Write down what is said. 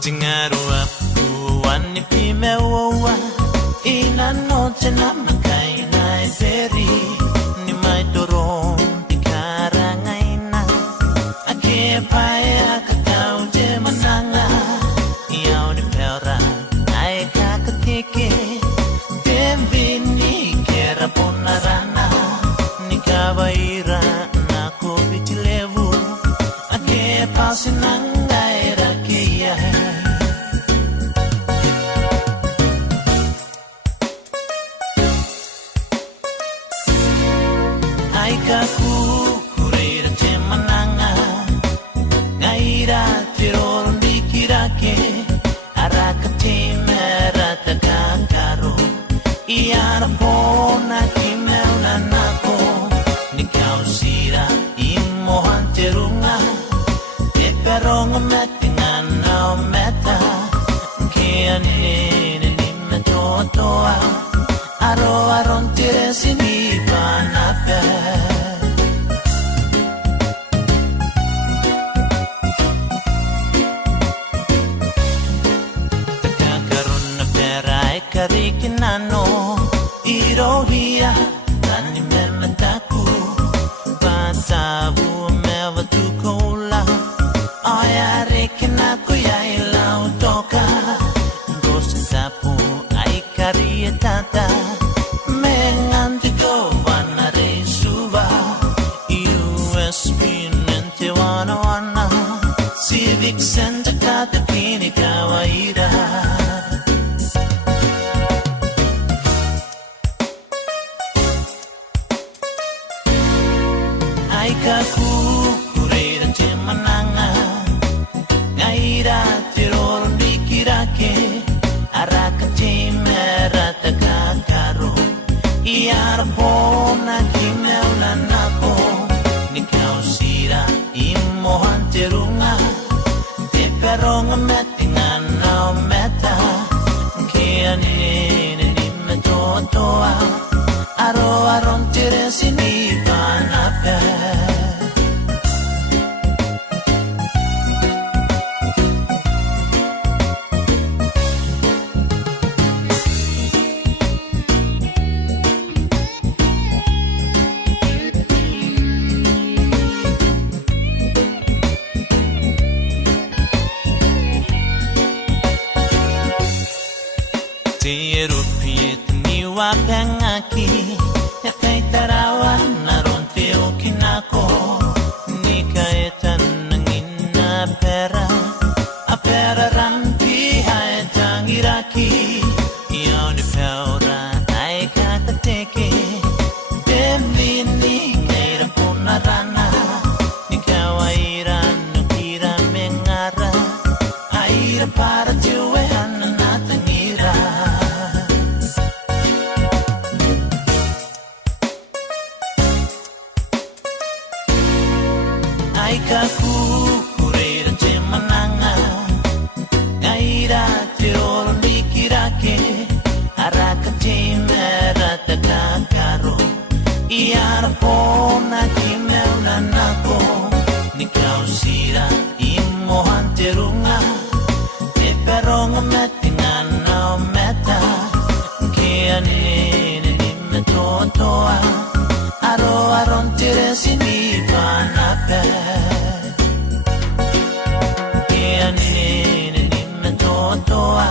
Tingarua wani pime wowa ina noche na makai na iberi ni mai doron di karangaina ake pae akatau je mananga iau ni pera ai kakatike temvini kera ponarana ni kawaira na ko bichilevu ake pasinanga era kia Kaku kurira te mananga Ngaira te roron dikirake Araka te merata kakaro Iara pona ki meuna nako Ni kau sira imohan te runga Te peronga metinga nao meta Kea nene ni me toa Aro aron tire sini panape Karikinano irohia tani memataku patabu mevatukola aya rekinaku ya ilau toka gositapu ai karietata mengantigo vanare suva USB nente wana civic center kata kini kawaida Kaku kurira te mananga Ngaira te roron dikirake Araka te merata kakaro Iara pona ki meuna nako Ni kau sira imohan te runga Te peronga metinga nao meta Kea nene ni me toa Aro aron tire sini panape Wapengaki yakaitarawa naronte okinako nikaetan nangina pera apera rampi haetangiraki iau ni peura ai kakateke temvini kaira ponarana nikawaira nukira mengara aira para tiwe ananatangira Kaku kurira te mananga Ngaira te roron dikirake Araka te merata kakaro Iara pona ki meuna nako Ni kau sira imohan te runga Te peronga metinga nao meta Kea nene ni me toa Aro aron tire sini panape Kea nene ni me toa